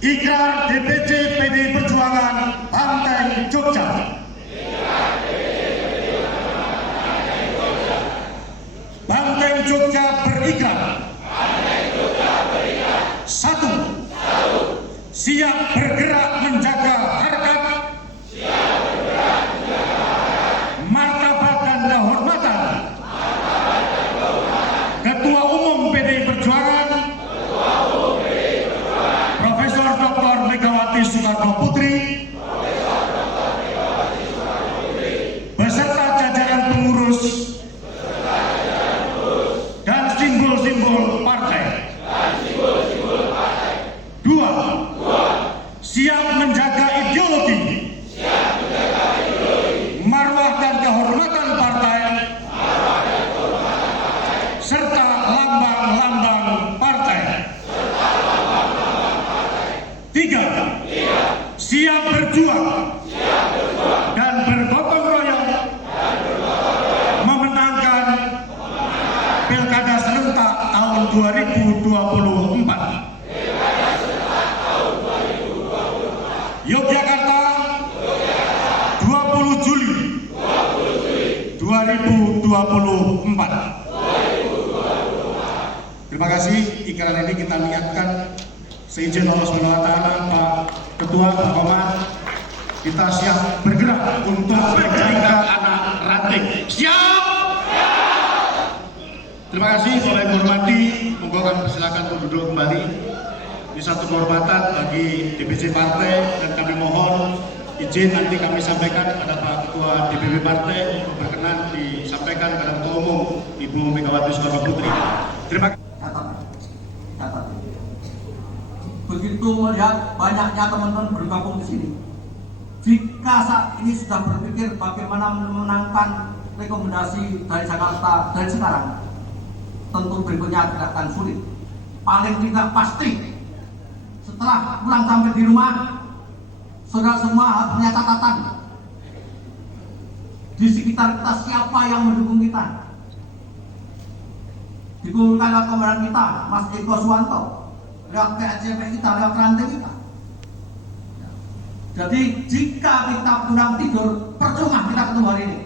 Ikrar DPC PDI Perjuangan Banteng Jogja. Banteng Jogja berikrar. Satu, siap bergerak menjaga harkat, martabat dan kehormatan Ketua Umum PDI Perjuangan Profesor Dr. Megawati Soekarno Putri beserta jajaran pengurus dan simbol-simbol partai. Dua, siap menjaga ideologi, marwah dan kehormatan partai, serta lambang-lambang partai. Tiga, siap berjuang dan bergotong royong memenangkan Pilkada serentak tahun 2024. Yogyakarta, 20 Juli 2024. Terima kasih. Ikrar ini kita niatkan seizin Allah SWT, Pak Ketua, Pak Komar, kita siap bergerak untuk menjaga anak ranting. Siap! Terima kasih. Oleh menghormati, monggo kami persilakan untuk duduk kembali. Ini satu kehormatan bagi DPC partai dan kami mohon izin nanti kami sampaikan kepada Pak Ketua DPP partai untuk berkenan disampaikan kepada Ketua Umum Ibu Megawati Soekarno Putri. Terima kasih. Catat. Begitu melihat banyaknya teman-teman bergabung di sini, jika saat ini sudah berpikir bagaimana memenangkan rekomendasi dari Jakarta dari sekarang, tentu berikutnya tidak akan sulit. Paling tidak pasti setelah pulang sampai di rumah, saudara semua harus punya catatan di sekitar kita siapa yang mendukung kita. Dikumpulkan lewat komandan kita, Mas Eko Suwanto, lewat PSCP kita, lewat ranting kita. Jadi jika kita kurang tidur, percuma kita ketemu hari ini.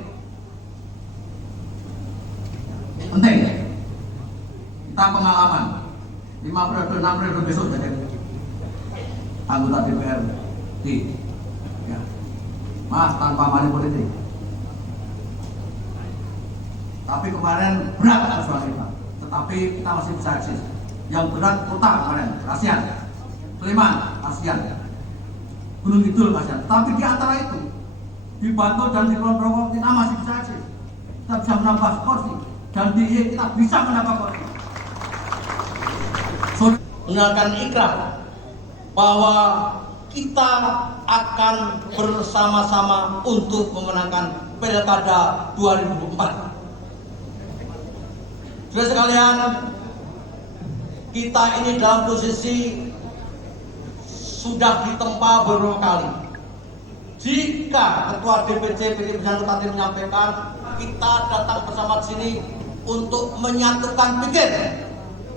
Penting. Kita pengalaman 5 periode, 6 periode besok jadi anggota DPRD, ya. Mas tanpa money politik. Tapi kemarin berat persoalan kita, tetapi kita masih bisa eksis. Yang berat kota kemarin, ASEAN, Sleman, ASEAN, Gunung Kidul, ASEAN. Tapi di antara itu, di Bantul dan di Kulon Progo kita masih bisa eksis. Kita bisa menambah kursi dan di kita bisa menambah kursi. Mengenalkan ikrar bahwa kita akan bersama-sama untuk memenangkan Pilkada 2024. Saudara sekalian, kita ini dalam posisi sudah ditempa beberapa kali. Jika Ketua DPC PDI Perjuangan tadi menyampaikan, kita datang bersama di sini untuk menyatukan pikir,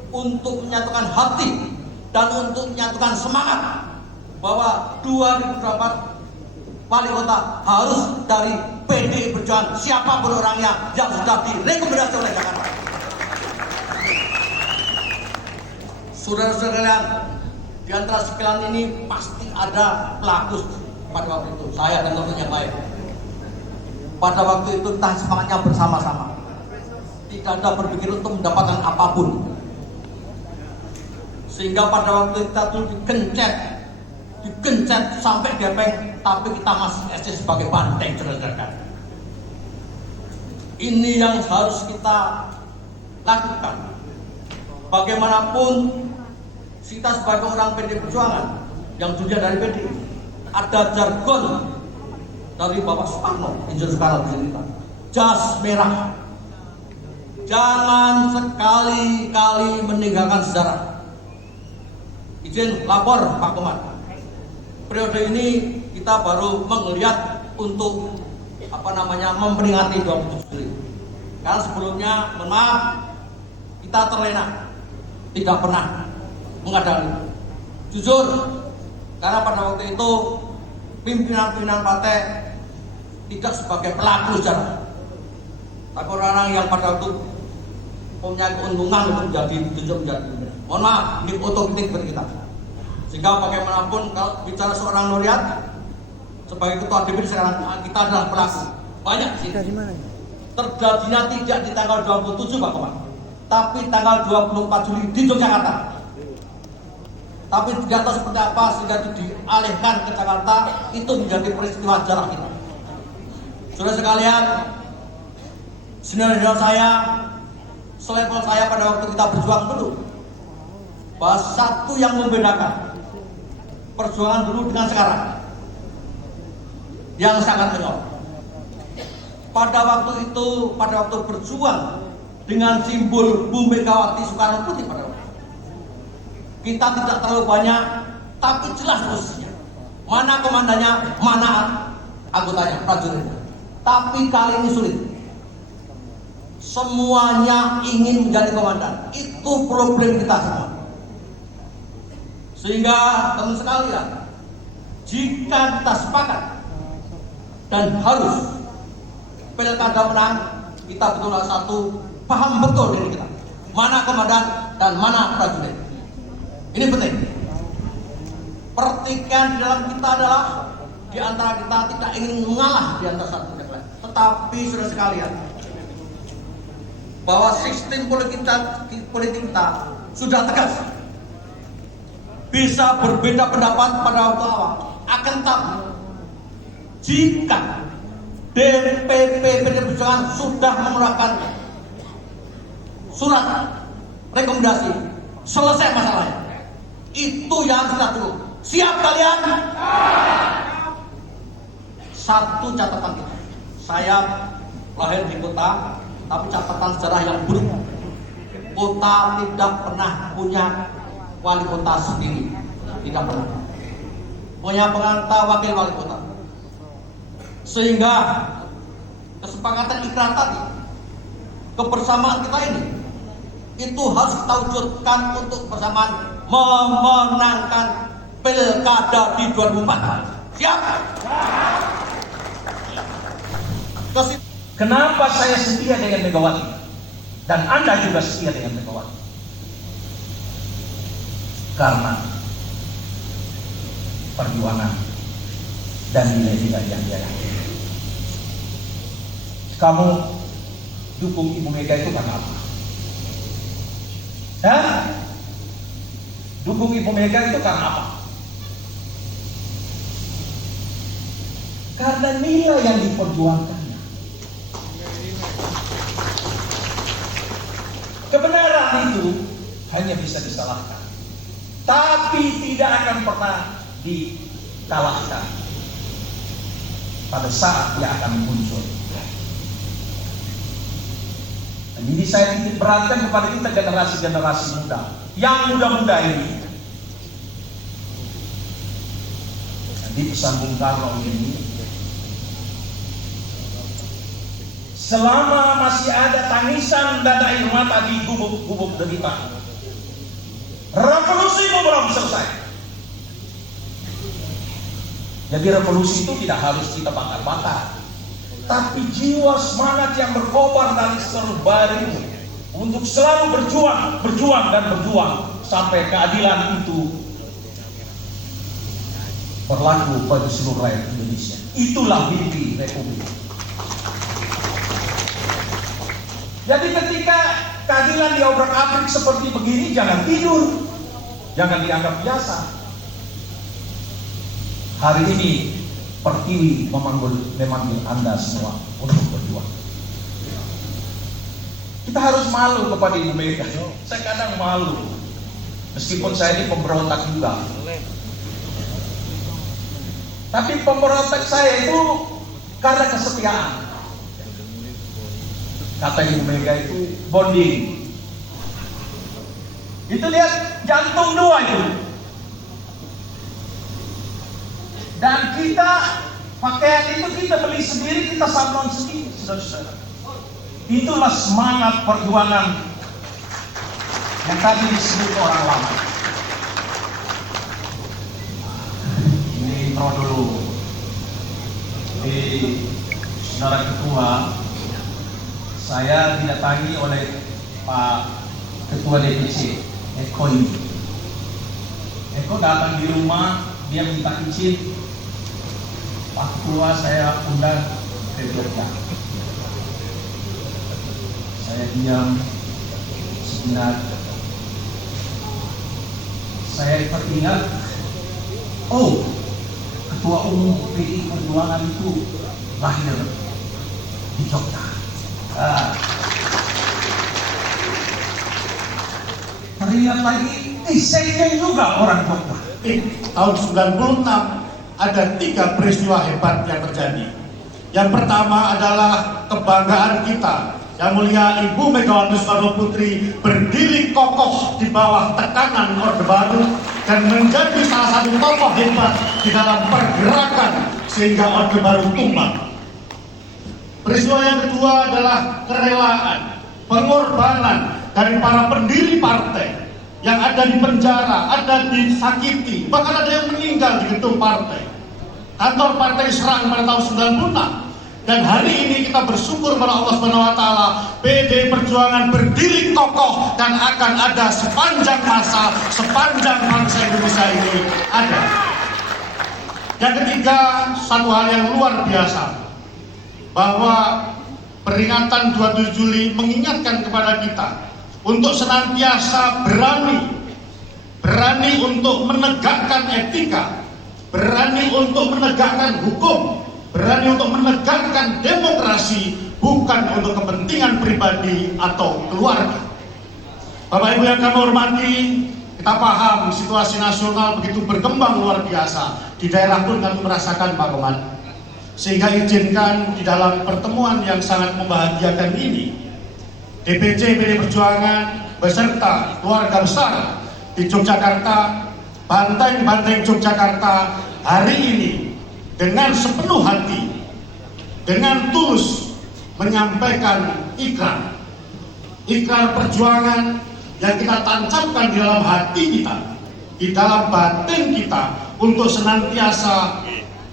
untuk menyatukan hati, dan untuk menyatukan semangat bahwa 2024 wali kota harus dari PDI Perjuangan, siapapun orangnya yang sudah direkomendasi oleh Jakarta. Saudara-saudara kalian, di antara sekian ini pasti ada pelaku pada waktu itu, saya dan teman yang lain. Pada waktu itu kita semangatnya bersama-sama, tidak ada berpikir untuk mendapatkan apapun. Sehingga pada waktu kita tuh digencet sampai gepeng, tapi kita masih eksis sebagai banteng, saudara-saudara. Ini yang harus kita lakukan. Bagaimanapun kita sebagai orang PDI Perjuangan yang dulunya dari PDI, ada jargon dari Bapak Soekarno, Insinyur Soekarno bercerita, jas merah. Jangan sekali-kali meninggalkan sejarah. Izin lapor Pak Komar. Periode ini kita baru melihat untuk memperingati 27 Juli. Karena sebelumnya, mohon maaf, kita terlena, tidak pernah mengadali. Jujur, Karena pada waktu itu pimpinan-pimpinan partai tidak sebagai pelaku sejarah, tapi orang-orang yang pada waktu punya keuntungan untuk menjadi pimpinan. Mohon maaf, ini otokritik bagi kita. Sehingga bagaimanapun kalau bicara seorang laureat sebagai ketua DPD sekarang, kita adalah pelaku. Banyak sih. Terjadinya tidak di tanggal 27 Pak Komar, tapi tanggal 24 Juli di Yogyakarta. Tapi tidak tahu seperti apa sehingga itu dialihkan ke Jakarta, itu menjadi peristiwa sejarah kita. Saudara sekalian, senior-senior saya, selevel saya pada waktu kita berjuang dulu, bahwa satu yang membedakan perjuangan dulu dengan sekarang yang sangat mencolok. Pada waktu itu, pada waktu berjuang dengan simbol Bu Megawati Soekarno Putri pada waktu kita tidak terlalu banyak, tapi jelas posisinya. Mana komandannya, mana anggotanya, prajuritnya. Tapi kali ini sulit. Semuanya ingin menjadi komandan. Itu problem kita semua. Sehingga teman sekalian, jika kita sepakat dan harus pilkada menang, kita betul-betul satu, paham betul diri kita. Mana komandan dan mana prajurit. Ini penting. Pertikaian di dalam kita adalah di antara kita tidak ingin mengalah di antara satu dan lain. Tetapi saudara sekalian, bahwa sistem politik kita sudah tegas. Bisa berbeda pendapat pada waktu awal, akan tetapi jika DPP PD Perjuangan sudah mengeluarkan surat rekomendasi, selesai masalahnya. Itu yang kita tunggu. Siap kalian? Satu catatan kita. Saya lahir di kota, tapi catatan sejarah yang buruk. Kota tidak pernah punya wali kota sendiri. Tidak pernah. Punya pengantar wakil wali kota. Sehingga kesepakatan ikrar tadi, kebersamaan kita ini, itu harus kita wujudkan untuk bersamaan memenangkan pilkada di 2004. Siap? Kenapa saya setia dengan Megawati dan Anda juga setia dengan Megawati? Karena perjuangan dan nilai-nilai yang dia yakini. Kamu dukung Ibu Mega itu karena apa? Dukung Ibu Mega itu karena apa? Karena nilai yang diperjuangkannya. Kebenaran itu hanya bisa disalahkan, tapi tidak akan pernah dikalahkan pada saat dia akan muncul. Jadi saya titik beratkan kepada kita generasi-generasi muda, yang muda-muda ini. Di pesan Bung Karno ini, selama masih ada tangisan dan air mata di gubuk-gubuk derita, revolusi belum selesai. Jadi revolusi itu tidak harus kita bakar-bakar, tapi jiwa semangat yang berkobar dari seluruh badanmu untuk selalu berjuang sampai keadilan itu berlaku bagi seluruh rakyat Indonesia. Itulah mimpi Republik. Jadi ketika keadilan diobrak-abrik seperti begini, jangan tidur, jangan dianggap biasa. Hari ini Pertiwi memanggil Anda semua untuk berjuang. Kita harus malu kepada Ibu Mega. Saya kadang malu, meskipun saya ini pemberontak juga. Tapi pemberontak saya itu karena kesetiaan. Kata Ibu Mega itu bonding. Itu lihat jantung dua itu. Dan kita pakaian itu kita beli sendiri, kita sablon sendiri, saudara-saudara. Itulah semangat perjuangan yang tadi disebut orang lama. intro dulu. Jadi saudara ketua, saya didatangi oleh Pak Ketua DPC Eko ini. Eko datang di rumah, dia minta izin, Pak Ketua saya undang ke Jogja. Saya diam sejenak. Saya teringat, oh, Ketua Umum PDI Perjuangan itu lahir di Jogja. Teringat lagi, saya juga orang Jogja. Tahun 96 ada 3 peristiwa hebat yang terjadi. Yang pertama adalah kebanggaan kita, Yang Mulia Ibu Megawati Soekarno Putri berdiri kokoh di bawah tekanan Orde Baru dan menjadi salah satu tokoh hebat di dalam pergerakan sehingga Orde Baru tumbang. Peristiwa yang kedua adalah kerelaan, pengorbanan dari para pendiri partai yang ada di penjara, ada disakiti, bahkan ada yang meninggal di gedung partai. Kantor partai diserang pada tahun 96. Dan hari ini kita bersyukur kepada Allah SWT, PDI Perjuangan berdiri kokoh dan akan ada sepanjang masa, sepanjang bangsa Indonesia ini ada. Yang ketiga, satu hal yang luar biasa, bahwa peringatan 27 Juli mengingatkan kepada kita untuk senantiasa berani untuk menegakkan etika, berani untuk menegakkan hukum, berani untuk menegakkan demokrasi, bukan untuk kepentingan pribadi atau keluarga. Bapak Ibu yang kami hormati, kita paham situasi nasional begitu berkembang luar biasa. Di daerah pun kami merasakan Pak Koman. Sehingga izinkan di dalam pertemuan yang sangat membahagiakan ini, DPC PDI Perjuangan beserta keluarga besar di Yogyakarta, Banteng Yogyakarta hari ini dengan sepenuh hati, dengan tulus menyampaikan ikrar perjuangan yang kita tancapkan di dalam hati kita, di dalam batin kita untuk senantiasa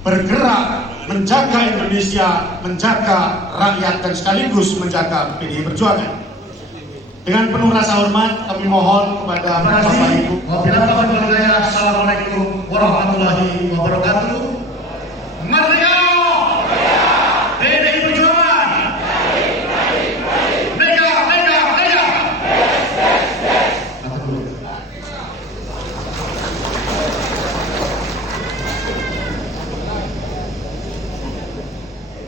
bergerak menjaga Indonesia, menjaga rakyat dan sekaligus menjaga PDI Perjuangan. Dengan penuh rasa hormat kami mohon kepada Bapak Ibu. Assalamualaikum warahmatullahi wabarakatuh. Merdeka! PDI Perjuangan! Merdeka!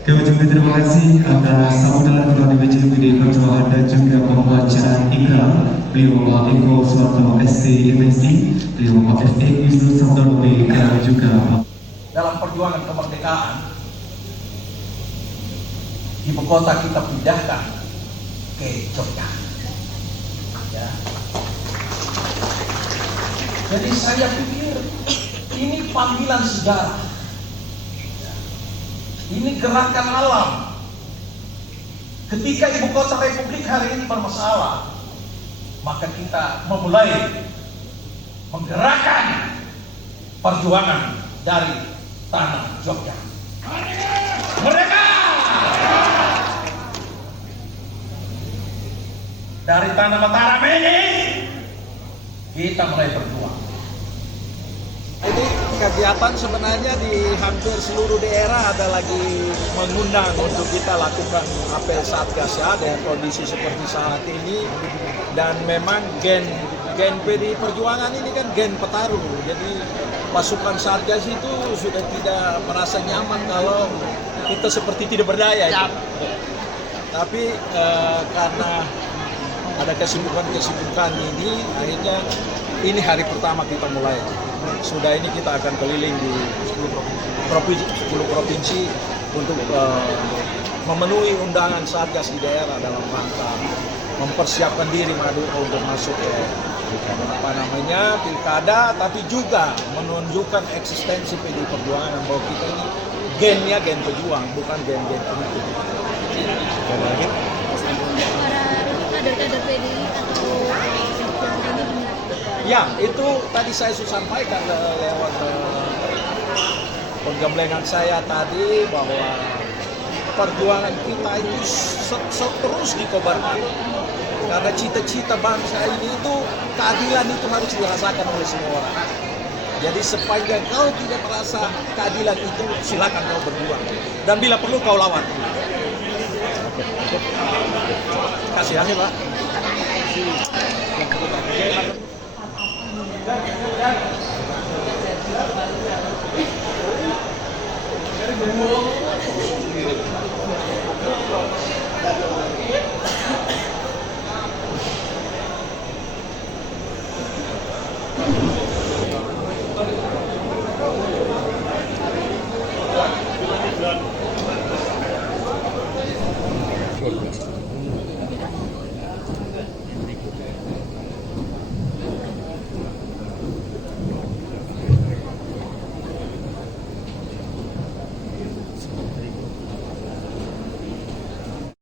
Kami ucapkan terima kasih atas sambutan Ketua DPC PDI Perjuangan dan juga pembacaan ikrar beliau Bapak Eko Suwartono SC MSc, beliau Bapak FE Wisnu Santono dan juga dalam perjuangan kemerdekaan, ibu kota kita pindahkan ke Jogja. Ya. Jadi saya pikir ini panggilan sejarah. Ya. Ini gerakan alam. Ketika ibu kota Republik hari ini bermasalah, maka kita memulai menggerakkan perjuangan dari tanah Jogja. Merdeka! Dari tanah Mataram ini kita mulai berjuang. Jadi kegiatan sebenarnya di hampir seluruh daerah ada lagi mengundang untuk kita lakukan apel Satgas ya dengan kondisi seperti saat ini. Dan memang gen PDI Perjuangan ini kan gen petarung. Jadi pasukan Satgas itu sudah tidak merasa nyaman kalau kita seperti tidak berdaya. Ya. Tapi karena ada kesibukan ini, akhirnya ini hari pertama kita mulai. Sudah ini kita akan keliling di 10 provinsi untuk memenuhi undangan Satgas di daerah dalam rangka mempersiapkan diri untuk masuk ke pilkada, tapi juga menunjukkan eksistensi PDI Perjuangan bahwa kita ini gennya gen pejuang, bukan gen-gen politik. Para kader-kader PDI atau ini ya, itu tadi saya sudah sampaikan lewat penggemblengan saya tadi bahwa perjuangan kita itu terus dikobarkan. Karena cita-cita bangsa ini itu keadilan itu harus dirasakan oleh semua orang. Jadi sepanjang kau tidak merasa keadilan itu, silakan kau berjuang. Dan bila perlu kau lawan. Kasih aja Pak. Yang perlu terjadi.